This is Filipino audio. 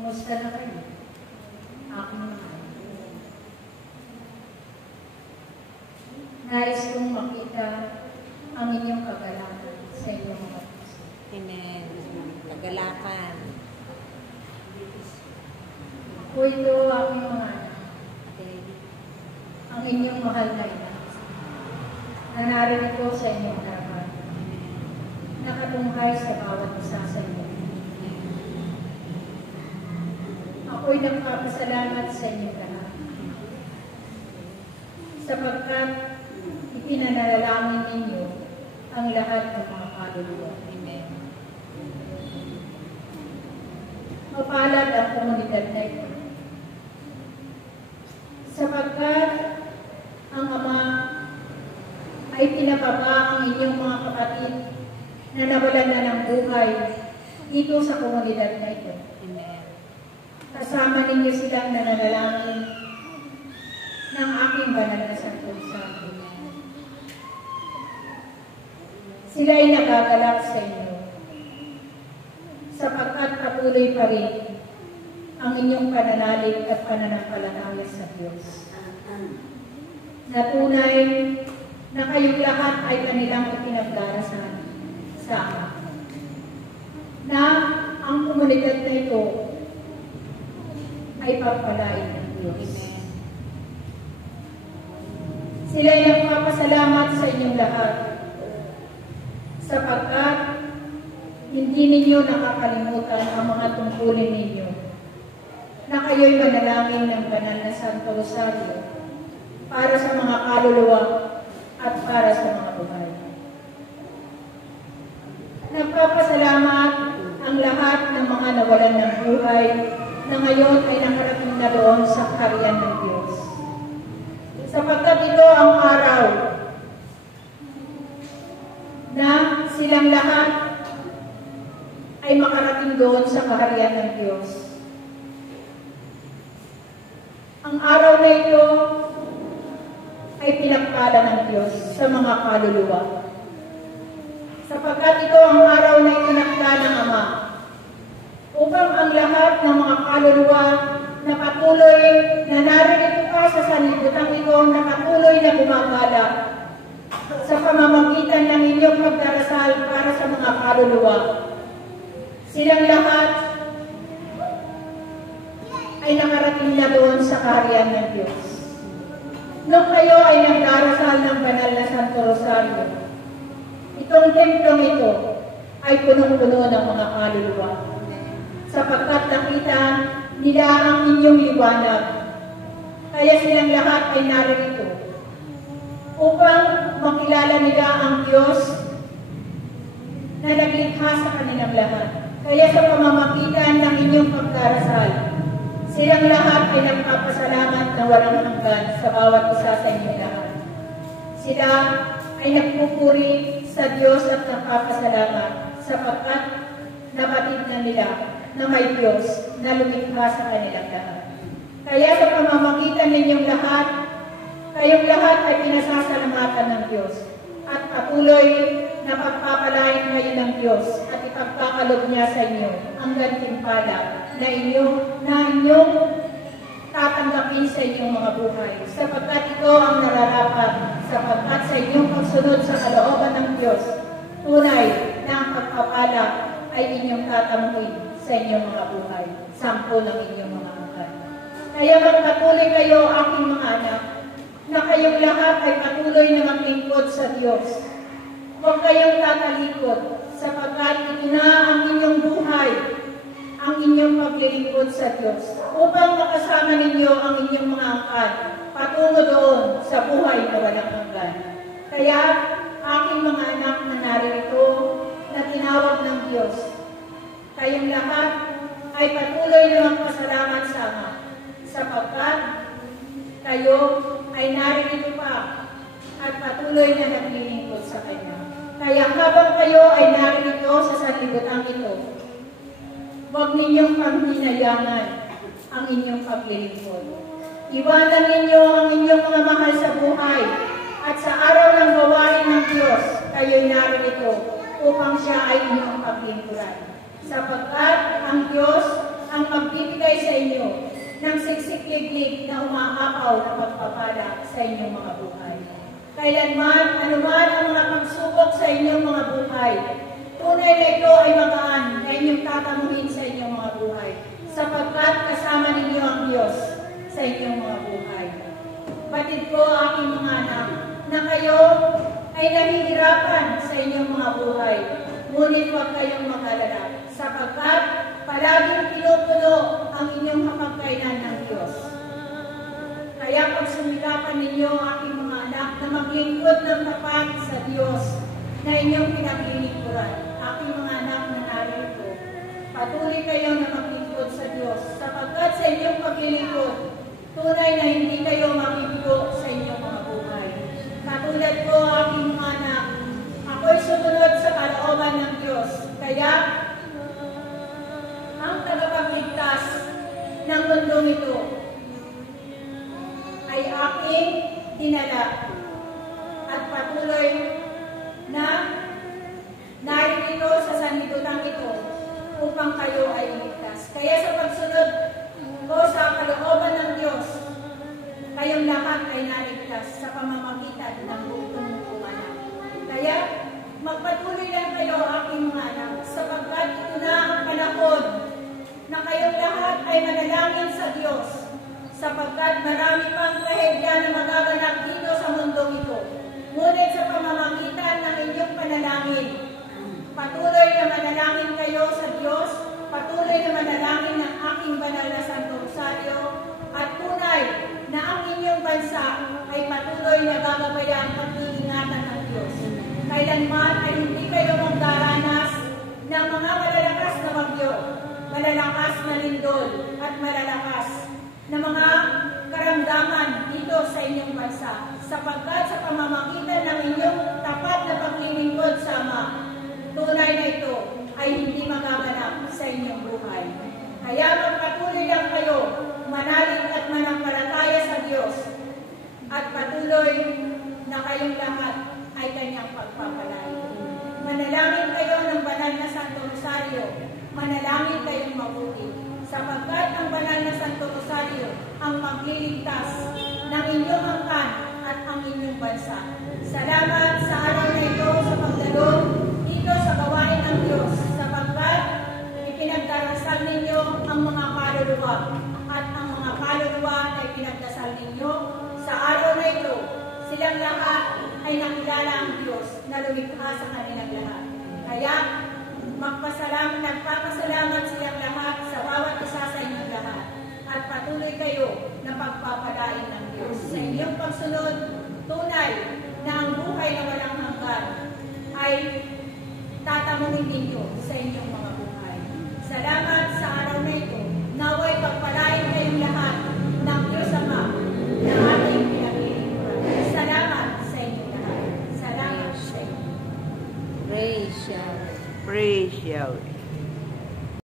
Kumusta na kayo? Ako naman. Nais kong makita ang inyong kagalakan sa inyong mga puso. Amen. Kagalakan. Ako ito, aking mga anak. Ang inyong mahal na ina. Na narito sa inyong harapan. Nakatunghay sa bawat isa sa inyo. Ako'y nagpapasalamat sa inyong lahat. Sapagkat ipinanalangin ninyo ang lahat ng mga kaluluwa. Amen. Mapalad ang komunidad na ito. Sapagkat ang Ama ay pinababa ang inyong mga kapatid na nawalan na ng buhay dito sa komunidad na ito. Amen. Kasama ninyo silang nananalangin ng aking banal na santo-santo. Sila ay nagagalak sa inyo sapagkat patuloy pa rin ang inyong pananalig at pananampalataya sa Diyos. Natunay na kayong lahat ay kanilang ipinagdarasan sa Ama. Na ang komunidad na ito ay pagpalain ng Diyos. Amen. Sila ay nagpapasalamat sa inyong lahat sapagkat hindi ninyo nakakalimutan ang mga tungkulin ninyo na kayo'y manalangin ng banal na Santo Rosario para sa mga kaluluwa at para sa mga buhay. Nagpapasalamat ang lahat ng mga nawalan ng buhay na ngayon ay nakarating na doon sa kaharian ng Diyos. Sapagkat ito ang araw na silang lahat ay makarating doon sa kaharian ng Diyos. Ang araw na ito ay pinagpala ng Diyos sa mga kaluluwa. Sapagkat ito ang araw na itinakda ng Ama upang ang lahat ng mga kaluluwa na patuloy na narito pa sa sanlibutan ito na patuloy na gumagala sa pamamagitan ng inyong pagdarasal para sa mga kaluluwa. Silang lahat ay nakarating na doon sa kaharian ng Diyos. Nung kayo ay nagdarasal ng banal na Santo Rosario, itong templong ito ay punong-puno ng mga kaluluwa. Sapagkat nakita nila ang inyong liwanag, kaya silang lahat ay narito upang makilala nila ang Diyos na naglikha sa kanilang lahat. Kaya sa pamamagitan ng inyong pagdarasal, silang lahat ay nagpapasalamat na walang hanggan sa bawat isa sa inyong lahat. Sila ay nagpupuri sa Diyos at nagpapasalamat sapagkat nabatid na nila na may Diyos na lumikha sa kanilang lahat. Kaya sa pamamagitan ninyong lahat, kayong lahat ay pinasasalamatan ng Diyos at patuloy na pagpapalain kayo ng Diyos at ipagkakalob niya sa inyo ang gantimpala na inyong tatanggapin sa inyong mga buhay. Sapagkat ito ang nararapat, sapagkat sa inyong pagsunod sa kalooban ng Diyos, tunay na ang pagpapala ay inyong tatanggapin sa inyong mga buhay, sampo ng inyong mga buhay. Kaya magpatuloy kayo, aking mga anak, na kayong lahat ay patuloy na maglingkod sa Diyos. Huwag kayong tatalikod, sapagkat ito na ang inyong buhay, ang inyong paglilingkod sa Diyos, upang makasama ninyo ang inyong mga angkan, patungo doon sa buhay na walang hanggan. Kaya, aking mga anak na narito, na tinawag ng Diyos, kayong lahat ay patuloy na magpasalamat sa Ama, sapagkat kayo ay narito pa at patuloy na naglilingkod sa Kanya. Kaya habang kayo ay narito sa sanlibutan ito, huwag ninyong paghinayangan ang inyong paglilingkod. Iwanan ninyo ang inyong mga mahal sa buhay at sa araw ng gawain ng Diyos, kayo'y narito upang siya ay inyong paglingkuran. Sapagkat ang Diyos ang magbibigay sa inyo ng siksik-liglig na umaapaw na pagpapala sa inyong mga buhay. Kailanman, anuman ang mga pagsubok sa inyong mga buhay, tunay na ito ay magaan na inyong tatamuhin sa inyong mga buhay, sapagkat kasama ninyo ang Diyos sa inyong mga buhay. Batid ko, aking mga anak, na kayo ay nahihirapan sa inyong mga buhay, ngunit huwag kayong mag-alala, sapagkat palaging pinupuno ang inyong hapagkainan ng Diyos. Kaya pagsumikapan ninyo, aking mga anak, na maglingkod ng tapat sa Diyos na inyong pinaglilingkuran. Aking mga anak na narito, patuloy kayo na maglingkod sa Diyos, sapagkat sa inyong paglilingkod, tunay na hindi kayo mabibigo sa inyong mga buhay. Katulad ko, aking mga anak, ako'y sumunod sa kalooban ng Diyos. Kaya, ang tagapagligtas ng mundong ito ay aking dinala at patuloy na naririto sa sanlibutan ito upang kayo ay iligtas. Kaya sa pagsunod ko sa kalooban ng Diyos, kayong lahat ay naligtas sa pamamagitan ng bugtong kong anak. Kaya magpatuloy lang kayo, aking mga anak, sapagkat ito na ang panahon na kayong lahat ay manalangin sa Diyos, sapagkat marami pang trahedya na magaganap dito sa mundong ito. Ngunit sa pamamagitan ng inyong panalangin, patuloy na manalangin kayo sa Diyos, patuloy na manalangin ng aking banal na Santo Rosario, at tunay na ang inyong bansa ay patuloy na gagabayan at iingatan ng Diyos. Kailanman ay hindi kayo magdaranas ng mga malalakas na bagyo, malalakas na lindol, at malalakas na mga karamdaman dito sa inyong bansa, sapagkat sa pamamagitan ng inyong tapat na paglilingkod sa Ama, tunay na ito ay hindi magaganap sa inyong buhay. Kaya magpatuloy lang kayo, manalig at manampalataya sa Diyos, at patuloy na kayong lahat ay kanyang pagpapalain. Manalangin kayo ng banal na Santo Rosario, manalangin kayong mabuti, sapagkat ang banal na Santo Rosario ang magliligtas ng inyong angkan at ang inyong bansa. Salamat sa araw na ito sa pagdalo dito sa gawain ng Diyos, sapagkat ipinagdarasal ninyo ang mga kaluluwa, at ang mga kaluluwa ay pinagdasal ninyo sa araw na ito. Silang lahat ay nakilala ang Diyos na lumikha sa kanilang lahat. Kaya nagpapasalamat silang lahat sa bawat isa sa inyong lahat, at patuloy kayo na pagpapalain ng Diyos. Sa inyong pagsunod, tunay na ang buhay na walang hanggan ay tatamuhin ninyo sa inyong mga buhay. Salamat sa araw na ito. Naway pagpalain kayong lahat ng Diyos Ama na ating pinaglilingkuran. Salamat sa inyong lahat. Salamat sa inyo. Praise Yahweh. Praise Yahweh.